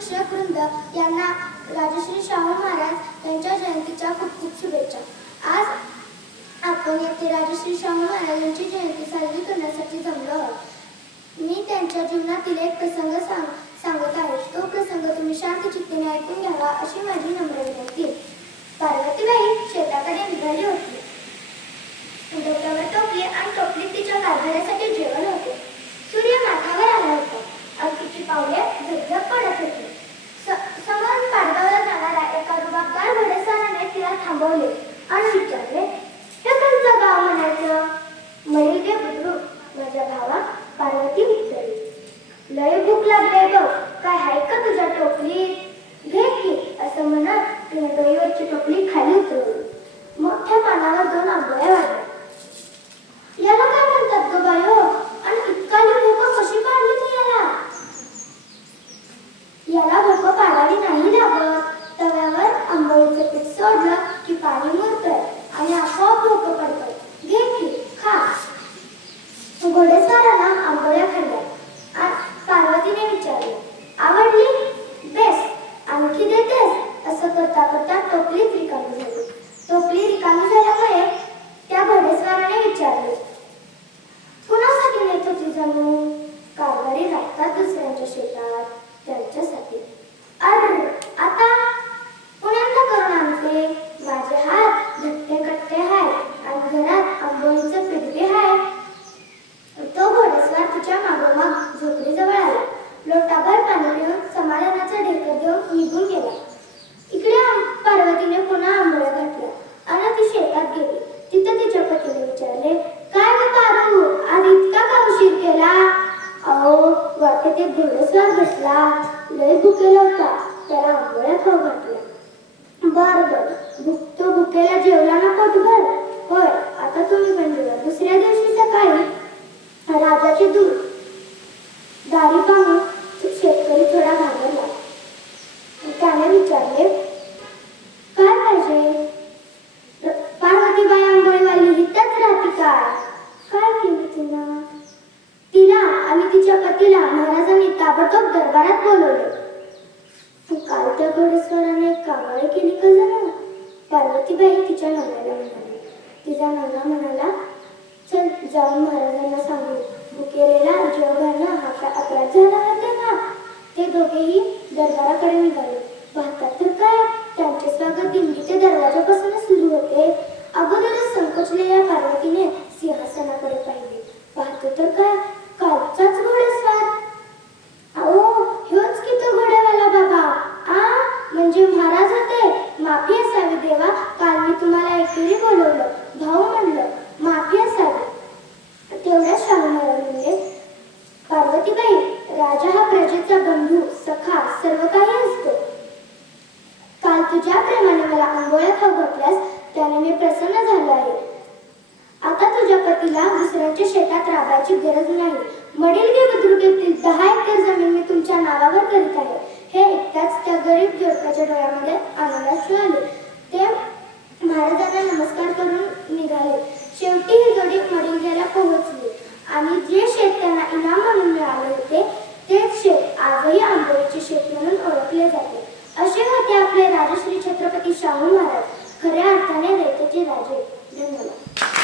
शिक्षकवृंद यांना राजश्री शाहू महाराज यांच्या जयंतीच्या खूप खूप शुभेच्छा. आज आपण येथे राजश्री शाहू महाराज यांची जयंती साजरी करण्यासाठी जमलो आहोत. मी त्यांच्या जीवनातील एक प्रसंग सांग सांगत आहे. तो प्रसंग तुम्ही शांत चित्तीने ऐकून घ्यावा अशी माझी नम्र विनंती. पार्वतीबाई शेताकडे निघाली होती. डोक्यावर टोपली आणि टोपली तिच्या गाभाऱ्यासाठी जेवण होते. सूर्य माथावर आला होता. अगदीची पावले झगझग पडत थांबवले आणि विचारले हे कोणतं गाव म्हणायचं म्हणेल गे बुद्रू माझ्या भावा पार्वती विचारली लय भूक लागले बघ काय आहे का तुझ्या टोपली घे की असं म्हणत तिने डोईवरची टोपली खाली उतरवली. मोठ्या पानावर दोन आंबोळ्या वाढल्या याला काय म्हणतात ग बायो? आणि इतका भूक कशी पाडली तू याला? याला भूक पाडावी नाही लागत. तव्यावर आंबोळीचं पीठ सोडलं. की पाणी मुरतंय आणि आपोआप भूक पडतं घे की खा घोडेस्वाराला आंबोळ्या खाल्ल्या आ- पार्वतीने विचारले आवडली बेस आणखी देतेस असं करता करता टोपलीच रिकामी झाली टोपली रिकामी झाल्यामुळे त्या घोडेस्वाराने विचारले कुणासाठी नेत होती जणू कारभारी लागतात दुसऱ्यांच्या शेतात त्यांच्यासाठी अर आता पुण्यांदा करून आणते माझे हात घट्टे कट्टे हाय आणि घरात आंबोळीचं पिठबी हाय तो घोडेस्वार तिच्या मागोमाग झोपडीजवळ आला लोटाभर पाणी पिऊन समाधानाचा ढेकर देऊन निघून गेला इकडे आम- पार्वतीने पुन्हा आंबोळ्या घातल्या आणि ती शेतात गेली तिथं तिच्या पतीने विचारले काय ग पारू आज इतका का उशीर केला. अहो वाटेत ते घोडेस्वार बसला. लय भुकेला होता. त्याला आंबोळ्या खाऊ घातल्या. बर बर. भुक तो भुकेला जेवला ना पोटभर? होय आता तुम्ही पण जेवा दुसऱ्या दिवशी सकाळी. राजाचे दूध. दारी पाहून दरबारात बोलवले काल त्या घोडेस्वाराने काबाळी केली का जणू पार्वतीबाई तिच्या नवऱ्याला म्हणाली. तिचा नवरा म्हणाला चल जाऊन महाराजांना सांगू. भुकेलेला जीव हा काय अपराध झाला होता ना? ते दोघेही दरबाराकडे निघाले. भारतात तर काय? त्यांचे स्वागत दिंडीच्या दरवाजापासूनच सुरू होते. अगोदरच संकोचलेल्या पार्वती सिंहासनाकडे पाहिले पाहतो तर काय कालचाच घोडेस्वार अहो ह्योच की तो घोडेवाला बाबा आ म्हणजे महाराज होते. माफी असावी देवा. काल मी तुम्हाला एकेरी बोलवलं. भाऊ म्हणलं माफी असावी. तेवढ्या शाहू महाराज म्हणले पार्वतीबाई राजा हा प्रजेचा बंधू सखा सर्व काही असतो. काल तुझ्या प्रेमाने मला आंबोळ्या खाऊ घातल्यास त्याने मी प्रसन्न झालो आहे. आता तुझ्या पतीला दुसऱ्याच्या शेतात राबायची गरज नाही. मडीलगे बुद्रुक येथील दहा एकर जमीन मी तुमच्या नावावर करीत आहे. गरीब जोडप्याच्या डोळ्यामध्ये आनंदाश्रू आले ते महाराजांना नमस्कार करून निघाले. शेवटी ही जोडी मडिलग्याला पोहोचली. आणि जे शेत त्यांना इनाम म्हणून मिळाले होते तेच शेत आजही आंबोळीचे शेत म्हणून ओळखले जाते. असे होते आपले राजश्री छत्रपती शाहू महाराज. खऱ्या अर्थाने रयतेचे राजे. धन्यवाद.